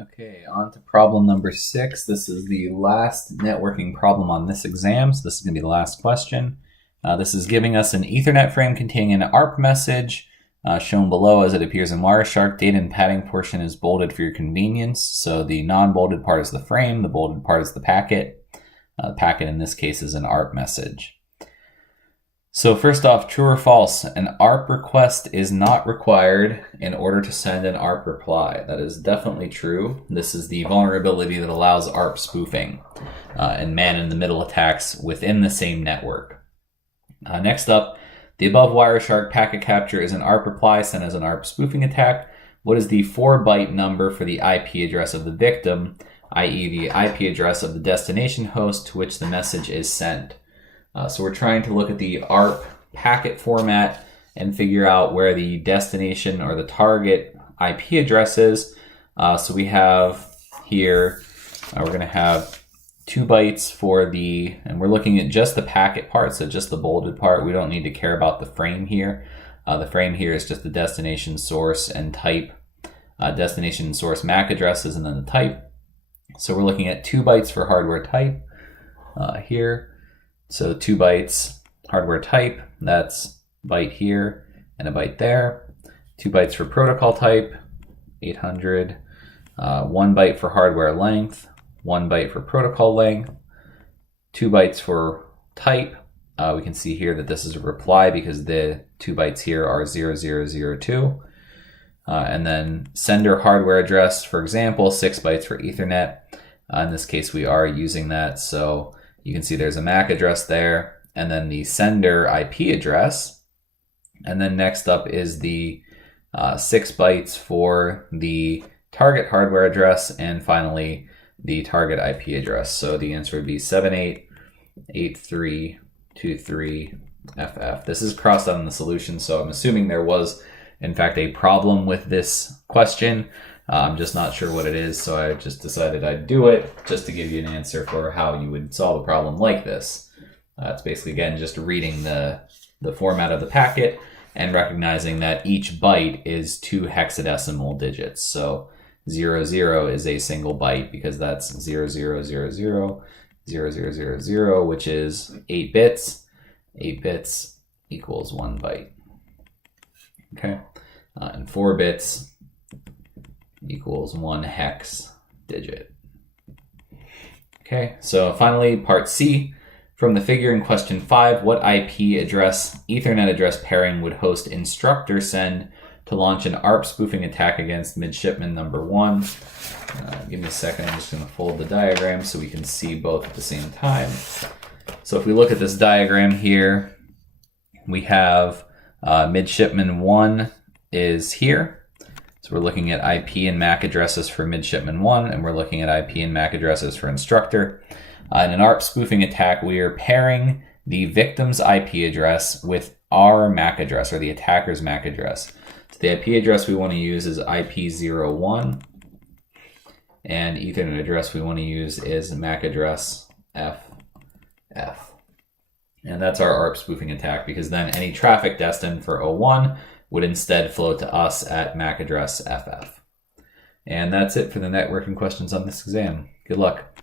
Okay, on to problem number 6. This is the last networking problem on this exam, so this is going to be the last question. This is giving us an Ethernet frame containing an ARP message shown below as it appears in Wireshark. Data and padding portion is bolded for your convenience, so the non-bolded part is the frame, the bolded part is the packet. The packet in this case is an ARP message. So first off, true or false, an ARP request is not required in order to send an ARP reply. That is definitely true. This is the vulnerability that allows ARP spoofing and man-in-the-middle attacks within the same network. Next up, the above Wireshark packet capture is an ARP reply sent as an ARP spoofing attack. What is the 4-byte number for the IP address of the victim, i.e. the IP address of the destination host to which the message is sent? So we're trying to look at the ARP packet format and figure out where the destination or the target IP address is. So we have here, we're going to have 2 bytes for the, and we're looking at just the packet part, so just the bolded part. We don't need to care about the frame here. The frame here is just the destination, source, and type. Destination and source MAC addresses, and then the type. So we're looking at 2 bytes for hardware type here. So 2 bytes hardware type, that's byte here and a byte there. 2 bytes for protocol type, 800. 1 byte for hardware length, 1 byte for protocol length. 2 bytes for type. We can see here that this is a reply because the 2 bytes here are 0002. And then sender hardware address, for example, 6 bytes for Ethernet. In this case, we are using that, so you can see there's a MAC address there, and then the sender IP address. And then next up is the 6 bytes for the target hardware address, and finally the target IP address. So the answer would be 788323FF. This is crossed out in the solution, so I'm assuming there was, in fact, a problem with this question. I'm just not sure what it is, so I just decided I'd do it just to give you an answer for how you would solve a problem like this. It's basically, again, just reading the format of the packet and recognizing that each byte is 2 hexadecimal digits. So 00 is a single byte because that's 00000000, which is 8 bits. 8 bits equals 1 byte. Okay, and 4 bits equals 1 hex digit. Okay, so finally, part C. From the figure in question 5, what IP address, Ethernet address pairing would host instructor send to launch an ARP spoofing attack against midshipman number 1? Give me a second, I'm just going to fold the diagram so we can see both at the same time. So if we look at this diagram here, we have midshipman 1 is here. So we're looking at IP and MAC addresses for midshipman 1, and we're looking at IP and MAC addresses for instructor. In an ARP spoofing attack, we are pairing the victim's IP address with our MAC address, or the attacker's MAC address. So the IP address we want to use is IP01, and Ethernet address we want to use is MAC address FF. And that's our ARP spoofing attack, because then any traffic destined for 01 would instead flow to us at MAC address FF. And that's it for the networking questions on this exam. Good luck.